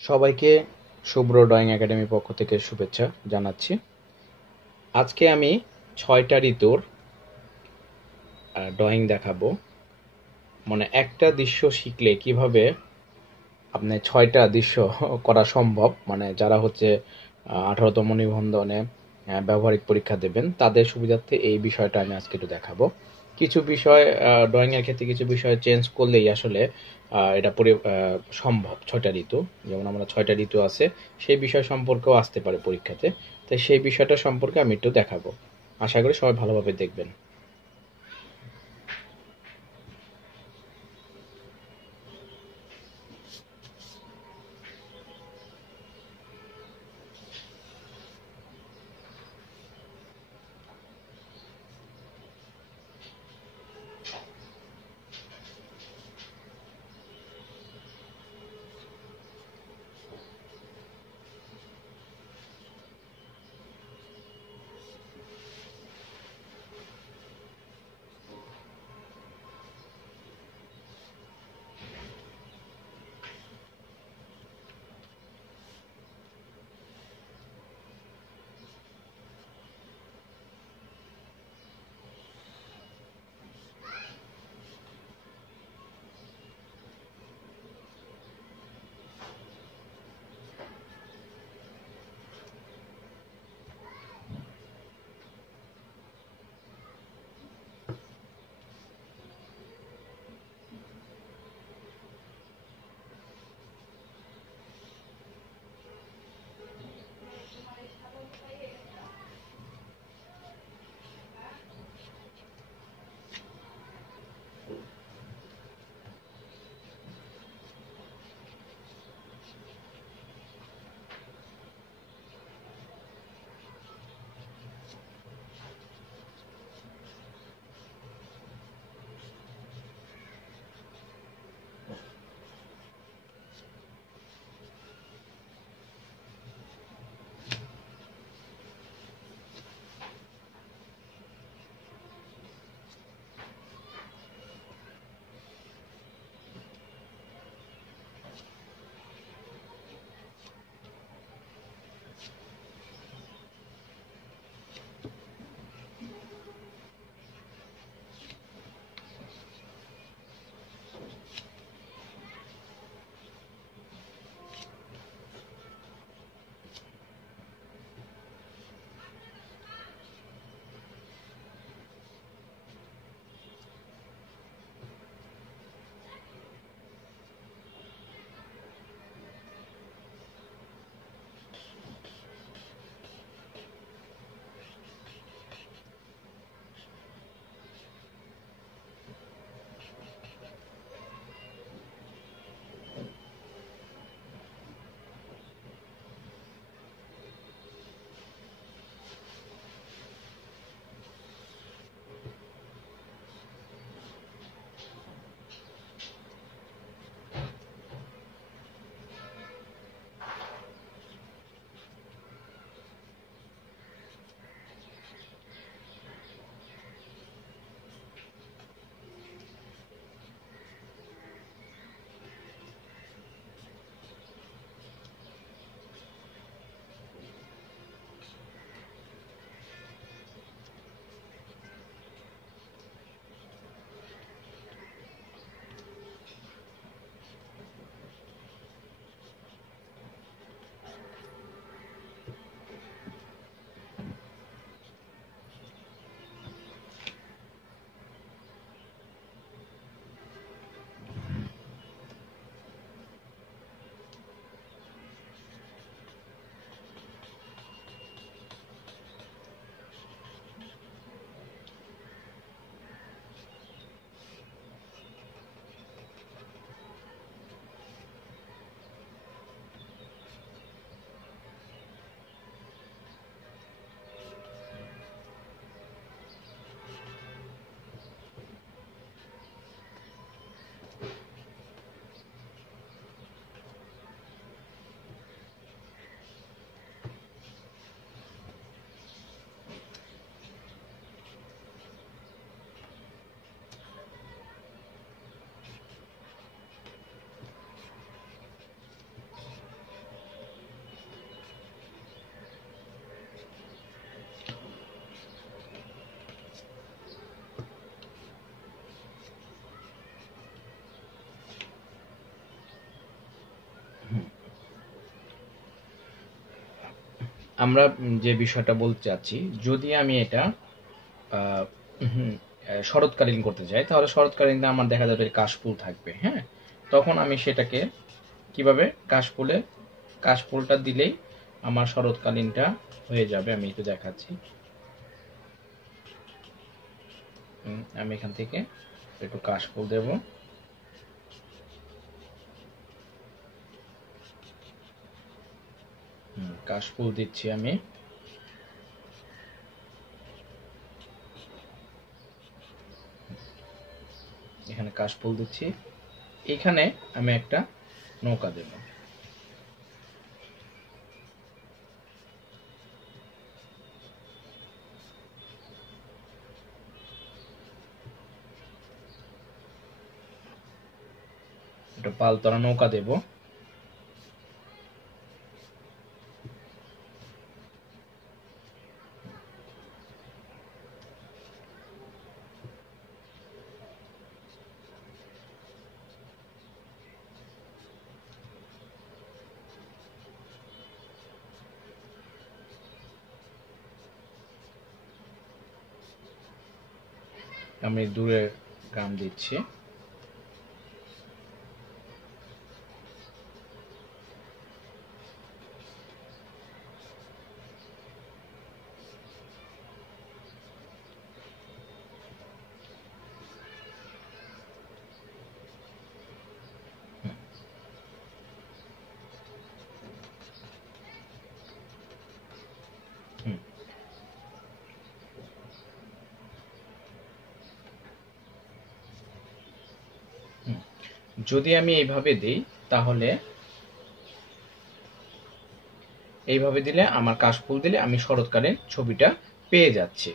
সবাইকে শুভ্র ড্রয়িং একাডেমির পক্ষ থেকে শুভেচ্ছা জানাচ্ছি। আজকে আমি ৬টা ঋতুর ড্রয়িং দেখাবো। মানে একটা দৃশ্য শিখলে কিভাবে আপনি ৬টা দৃশ্য করা সম্ভব, মানে যারা হচ্ছে ১৮তম নিবন্ধনে ব্যবহারিক পরীক্ষা দেবেন তাদের সুবিধার্থে এই বিষয়টা আমি আজকে একটু দেখাবো। কিছু বিষয় ড্রয়িংয়ের ক্ষেত্রে কিছু বিষয় চেঞ্জ করলেই আসলে এটা সম্ভব। ৬টা ঋতু, যেমন আমরা ৬টা ঋতু আছে সেই বিষয় সম্পর্কেও আসতে পারে পরীক্ষাতে। তাই সেই বিষয়টা সম্পর্কে আমি একটু দেখাবো। আশা করি সবাই ভালোভাবে দেখবেন। আমরা যে বিষয়টা বলতে চাচ্ছি, যদি আমি এটা শরৎকালীন করতে চাই, তাহলে শরৎকালীন আমার দেখা যাবে কাশফুল থাকবে। হ্যাঁ, তখন আমি সেটাকে কিভাবে কাশফুলটা দিলেই আমার শরৎকালীনটা হয়ে যাবে। আমি একটু দেখাচ্ছি। আমি এখান থেকে একটু কাশফুল দেব। কাশফুল দিচ্ছি আমি। এখানে কাশফুল দিচ্ছি। এখানে আমি একটা নৌকা দেব। একটা পালতরা নৌকা দেব। আমি দূরে গ্রাম দিচ্ছি। যদি আমি এইভাবে দিই, তাহলে এইভাবে দিলে আমার কাশফুল দিলে আমি শরৎকালীন ছবিটা পেয়ে যাচ্ছি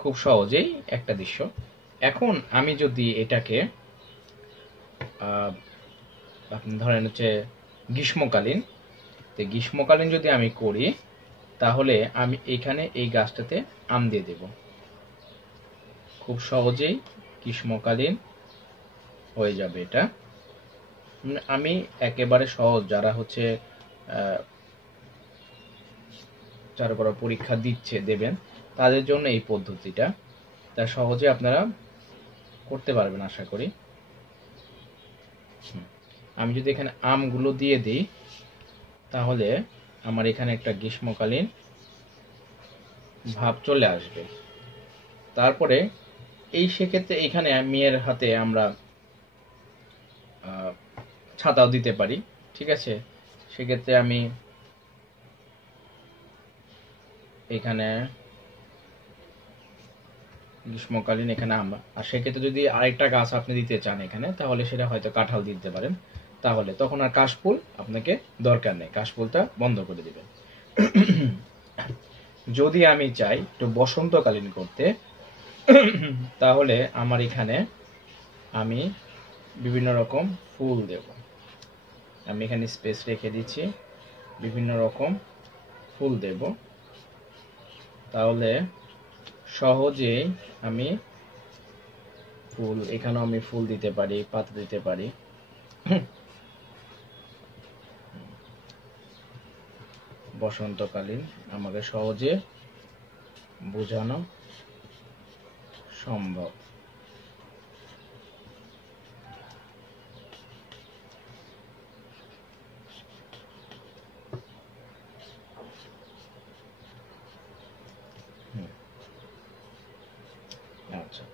খুব সহজেই একটা দৃশ্য। এখন আমি যদি এটাকে আপনি ধরেন হচ্ছে গ্রীষ্মকালীন, তো গ্রীষ্মকালীন যদি আমি করি, তাহলে আমি এখানে এই গাছটাতে আম দিয়ে দেব। খুব সহজেই গ্রীষ্মকালীন হয়ে যাবে এটা। আমি একেবারে সহজ, যারা হচ্ছে যারা পরীক্ষা দেবেন, তাদের জন্য এই পদ্ধতিটা, তা সহজে আপনারা করতে পারবেন আশা করি। আমি যদি এখানে আমগুলো দিয়ে দিই, তাহলে আমার এখানে একটা গ্রীষ্মকালীন ভাব চলে আসবে। তারপরে সেক্ষেত্রে এখানে মেয়ের হাতে আমরা ছাতাও দিতে পারি। ঠিক আছে, সেক্ষেত্রে আমি এখানে গ্রীষ্মকালীন এখানে আমরা, আর সেক্ষেত্রে যদি আরেকটা গাছ আপনি দিতে চান এখানে, তাহলে সেটা হয়তো কাঁঠাল দিতে পারেন। তাহলে তখন আর কাশফুল আপনাকে দরকার নেই, কাশফুলটা বন্ধ করে দিবেন। যদি আমি চাই একটু বসন্তকালীন করতে, তাহলে আমার এখানে আমি বিভিন্ন রকম ফুল দেব। আমি এখানে স্পেস রেখে দিচ্ছি, বিভিন্ন রকম ফুল দেব। তাহলে সহজেই আমি এখানেও আমি ফুল দিতে পারি, পাতা দিতে পারি। বসন্তকালীন আমাকে সহজে বোঝানো সম্ভব। আচ্ছা,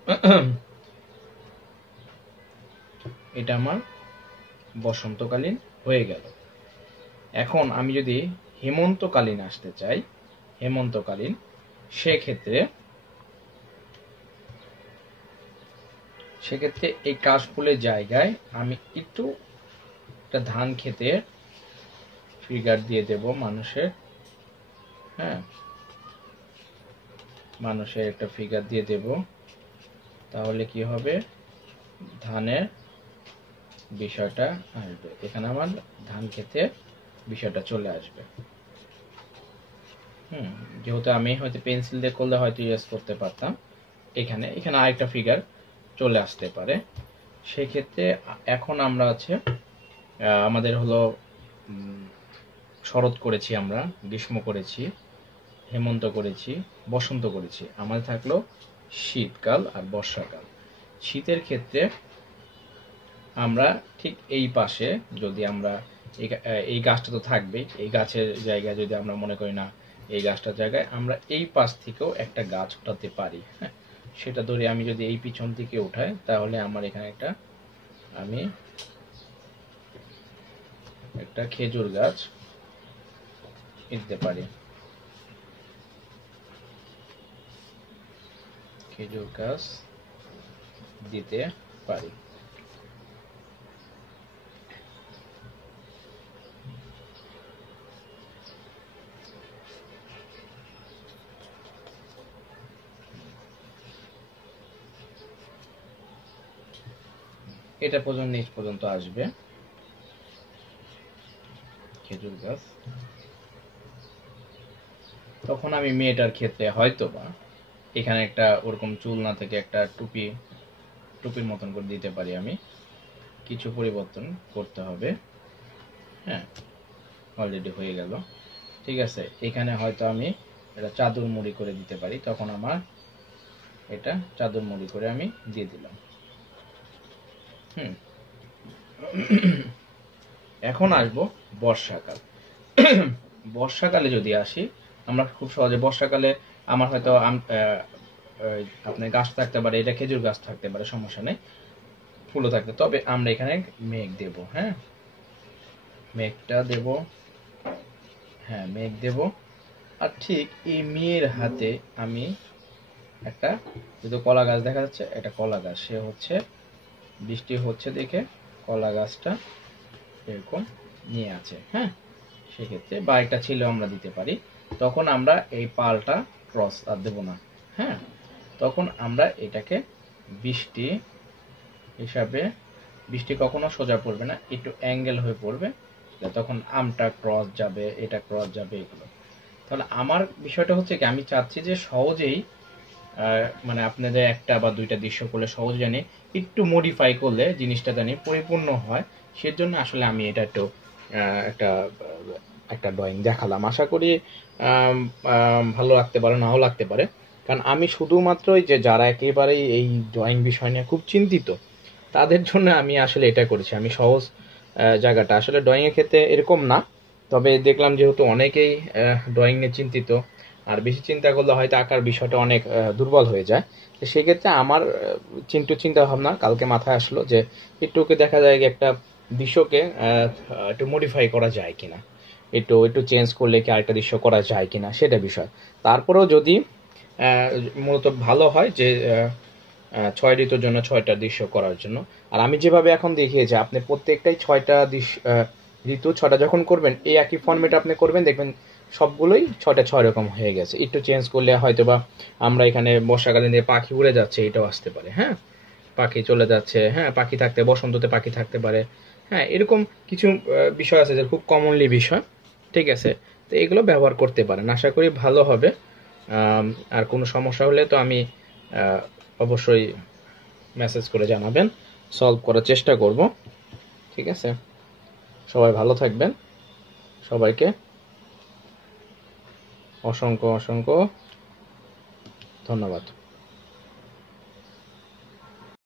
এটা আমার বসন্তকালীন হয়ে গেল। এখন আমি যদি হেমন্তকালীন আসতে চাই, হেমন্তকালীন, সেক্ষেত্রে এই কাশফুলের জায়গায় আমি একটু একটা ধান খেতে ফিগার দিয়ে দেব মানুষের। হ্যাঁ, মানুষের একটা ফিগার দিয়ে দেব। তাহলে কি হবে, ধানের বিষয়টা আসবে এখানে, আমার ধান খেতে বিষয়টা চলে আসবে। যেহেতু আমি হয়তো পেন্সিল দিয়ে করলে হয়তো ইউজ করতে পারতাম, এখানে আরেকটা ফিগার চলে আসতে পারে। সেক্ষেত্রে এখন আমরা আছে আমাদের হলো শরৎ করেছি, আমরা গ্রীষ্ম করেছি, হেমন্ত করেছি, বসন্ত করেছি, আমাদের থাকলো শীতকাল আর বর্ষাকাল। শীতের ক্ষেত্রে আমরা ঠিক এই পাশে যদি আমরা এই গাছটা তো থাকবেই, এই গাছের জায়গায় যদি আমরা মনে করি না এই গাছটার জায়গায় আমরা এই পাশ থেকেও একটা গাছ উঠাতে পারি। হ্যাঁ, সেটা ধরে আমি যদি এই পিছন থেকে উঠাই তাহলে আমার এখানে আমি একটা খেজুর গাছ দিতে পারি। খেজুর গাছ দিতে পারি। এটা পর্যন্ত নিচ পর্যন্ত আসবে খেজুর গাছ। তখন আমি মেয়েটার ক্ষেত্রে হয়তোবা এখানে একটা ওরকম চুল না থেকে একটা টুপির মতন করে দিতে পারি। আমি কিছু পরিবর্তন করতে হবে। হ্যাঁ, অলরেডি হয়ে গেল। ঠিক আছে, এখানে হয়তো আমি এটা চাদর মুড়ি করে দিতে পারি। তখন আমার এটা চাদর মুড়ি করে আমি দিয়ে দিলাম। এখন আসবো বর্ষাকাল। বর্ষাকালে যদি আসি, আমরা খুব সহজে বর্ষাকালে আমার হয়তো আপনার গাছ থাকতে পারে, এটা খেজুর গাছ থাকতে পারে, সমস্যা নেই, ফুলও থাকতে, তবে আমরা এখানে মেঘ দেব। হ্যাঁ, মেঘটা দেব। হ্যাঁ, মেঘ দেব। আর ঠিক এই মেয়ের হাতে আমি একটা, যেহেতু কলা গাছ দেখা যাচ্ছে, একটা কলা গাছ, সে হচ্ছে বৃষ্টি হচ্ছে দেখে কলা গাছটা এরকম নিয়ে আছে। হ্যাঁ, সেক্ষেত্রে বা একটা ছিল আমরা দিতে পারি। তখন আমরা এই পালটা ক্রস আর দেব না। হ্যাঁ, তখন আমরা এটাকে বৃষ্টি হিসাবে, বৃষ্টি কখনো সোজা পড়বে না, একটু অ্যাঙ্গেল হয়ে পড়বে, তখন আমটা ক্রস যাবে, এটা ক্রস যাবে, এগুলো। তাহলে আমার বিষয়টা হচ্ছে কি, আমি চাচ্ছি যে সহজেই মানে আপনাদের একটা বা দুইটা দৃশ্য করলে সহজ জানি, একটু মডিফাই করলে জিনিসটা জানি পরিপূর্ণ হয়। সেজন্য আসলে আমি এটা একটু একটা একটা ড্রয়িং দেখালাম। আশা করি ভালো লাগতে পারে, নাও লাগতে পারে। কারণ আমি শুধুমাত্র যে যারা একেবারেই এই ড্রয়িং বিষয় নিয়ে খুব চিন্তিত তাদের জন্য আমি আসলে এটা করেছি। আমি সহজ জায়গাটা আসলে ড্রয়িংয়ের ক্ষেত্রে এরকম না, তবে দেখলাম যেহেতু অনেকেই ড্রয়িং নিয়ে চিন্তিত, আর বেশি চিন্তা করলে হয়তো আঁকার বিষয়টা অনেক দুর্বল হয়ে যায়। তো সেক্ষেত্রে আমার চিন্তা ভাবনা কালকে মাথায় আসলো যে একটুকে দেখা যায় একটা দৃশ্যকে একটু মডিফাই করা যায় কিনা, একটু একটু চেঞ্জ করলে কি আরেকটা দৃশ্য করা যায় কিনা সেটা বিষয়। তারপরেও যদি মূলত ভালো হয় যে 6 ঋতুর জন্য 6টা দৃশ্য করার জন্য। আর আমি যেভাবে এখন দেখিয়েছি, আপনি প্রত্যেকটাই 6টা ঋতু 6টা যখন করবেন এই একই ফর্মেটে আপনি করবেন, দেখবেন সবগুলোই 6টা 6 রকম হয়ে গেছে। একটু চেঞ্জ করলে হয়তোবা আমরা এখানে বর্ষাকালীন দিয়ে পাখি উড়ে যাচ্ছে, এটাও আসতে পারে। হ্যাঁ, পাখি চলে যাচ্ছে। হ্যাঁ, পাখি থাকতে, বসন্ততে পাখি থাকতে পারে। হ্যাঁ, এরকম কিছু বিষয় আছে যে খুব কমনলি বিষয়। ঠিক আছে, তো এগুলো ব্যবহার করতে পারেন, আশা করি ভালো হবে। আর কোনো সমস্যা হলে তো আমি অবশ্যই মেসেজ করে জানাবেন, সলভ করার চেষ্টা করব। ঠিক আছে, সবাই ভালো থাকবেন। সবাইকে অসংখ্য অসংখ্য ধন্যবাদ।